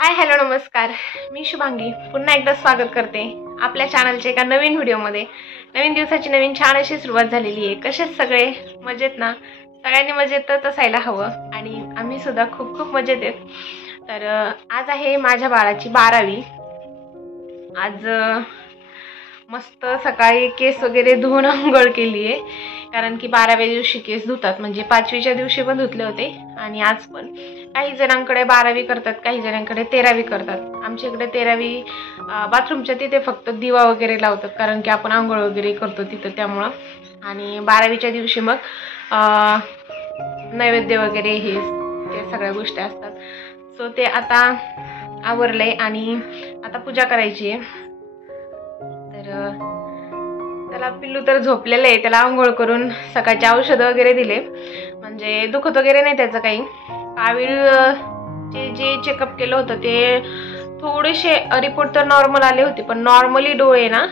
Hi hello नमस्कार, मी शुभांगी पुन्हा एकदा स्वागत करते आपल्या चॅनलच्या एका नवीन व्हिडिओमध्ये। नवीन दिवसाची नवीन छान अशी सुरुवात झालेली आहे। कसे सगळे मजेत ना? सगळ्यांनी मजेतच असायला हवं आणि आम्ही सुद्धा खूप खूप मजेत आहेत। तर आज आहे माझ्या बाळाची 12वी। आज मस्त सकाळी केस वगैरे धुवून अंघोळ केली आहे, कारण की 12व्या दिवशी केस धुतात, म्हणजे 5वीच्या दिवशी पण धुतले होते आणि आज पण। काही जणांकडे 12वी करतात, काही जणांकडे 13वी करतात। आमच्या इकडे 13वी बाथरूमच्या तिथे फक्त दिवा वगैरे लावतात, कारण की आपण आंघोळ वगैरे करतो तिथं, त्यामुळं। आणि 12वीच्या दिवशी मग नैवेद्य वगैरे हे ते सगळ्या गोष्टी असतात। सो ते आता आवरलंय आणि आता पूजा करायची आहे। तर त्याला पिल्लू तर झोपलेलं आहे, त्याला आंघोळ करून सकाळचे औषध वगैरे दिले, म्हणजे दुखत वगैरे नाही त्याचं काही। जे चेकअप केलं होतं ते थोडेसे रिपोर्ट तर नॉर्मल आले होते, पण नॉर्मली डोळे ना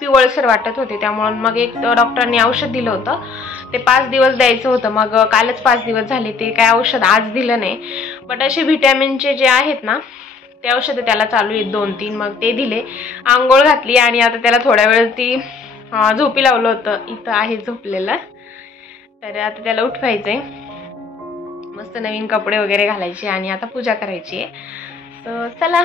पिवळसर वाटत होते, त्यामुळे मग एक डॉक्टरांनी औषध दिलं होतं, ते 5 दिवस द्यायचं होतं। मग कालच 5 दिवस झाले, ते काय औषध आज दिलं नाही, बट असे व्हिटॅमिनचे जे आहेत ना ते औषध त्याला चालू आहेत 2-3, मग ते दिले, आंघोळ घातली आणि आता त्याला थोड्या वेळ ती झोपी लावलं होतं, इथं आहे झोपलेलं। तर आता त्याला उठवायचंय, मस्त नवीन कपडे वगैरे घालायचे आणि आता पूजा करायची आहे। तर चला।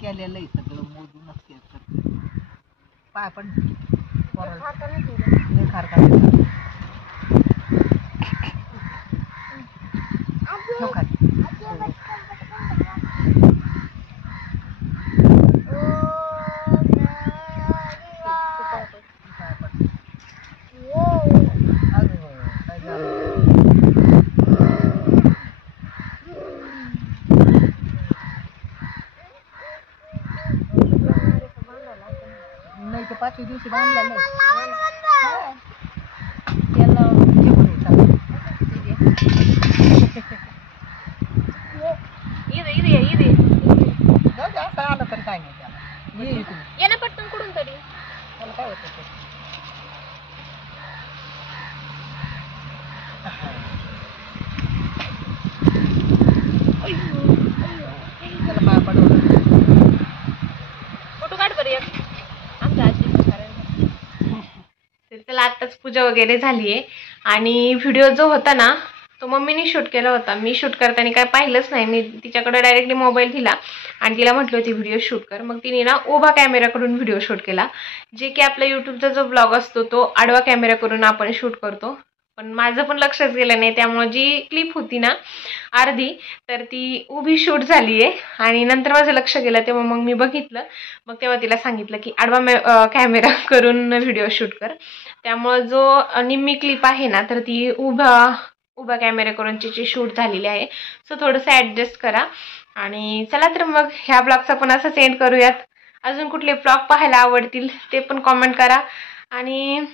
केलेलं आहे सगळं मोजूनच केलं. पाय पण नाही तर 5व्या दिवशी बांधलेलं असं आलं तर काय नाही त्याला ये ना पटकन कुठून तरी. त्याला काय होतं ते. त्याला पाय पडवलं फोटो काढ बरं एक आमच्या आजी. तर त्याला आत्ताच पूजा वगैरे झाली आहे आणि व्हिडिओ जो होता ना तो मम्मीने शूट केला होता. मी शूट करताना काय पाहिलंच नाही. मी तिच्याकडे डायरेक्टली मोबाईल दिला आणि तिला म्हटलं होती व्हिडिओ शूट कर. मग तिने ना उभा कॅमेराकडून व्हिडिओ शूट केला. जे की आपला यूट्यूबचा जो ब्लॉग असतो तो आडवा कॅमेरा करून आपण शूट करतो. पण माझं पण लक्षच गेलं नाही. त्यामुळे जी क्लिप होती ना अर्धी तर ती उभी शूट झाली आहे आणि नंतर माझं लक्ष गेलं तेव्हा मग मी बघितलं. मग तेव्हा तिला सांगितलं की आडवा कॅमेरा करून व्हिडिओ शूट कर. त्यामुळे जो निम्मी क्लिप आहे ना तर ती उभा कॅमेरा करून तिची शूट झालेली आहे. सो थोडंसं ॲडजस्ट करा. आणि चला तर मग ह्या ब्लॉगचा पण असं सेंड करूयात. अजून कुठले ब्लॉग पाहायला आवडतील ते पण कॉमेंट करा आणि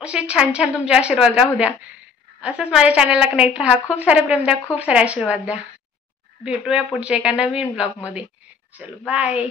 असे छान छान तुमचे आशीर्वाद राहू द्या. असंच माझ्या चॅनलला कनेक्ट राहा. खूप सारे प्रेम द्या, खूप सारे आशीर्वाद द्या. भेटूया पुढच्या एका नवीन ब्लॉगमध्ये. चलो बाय.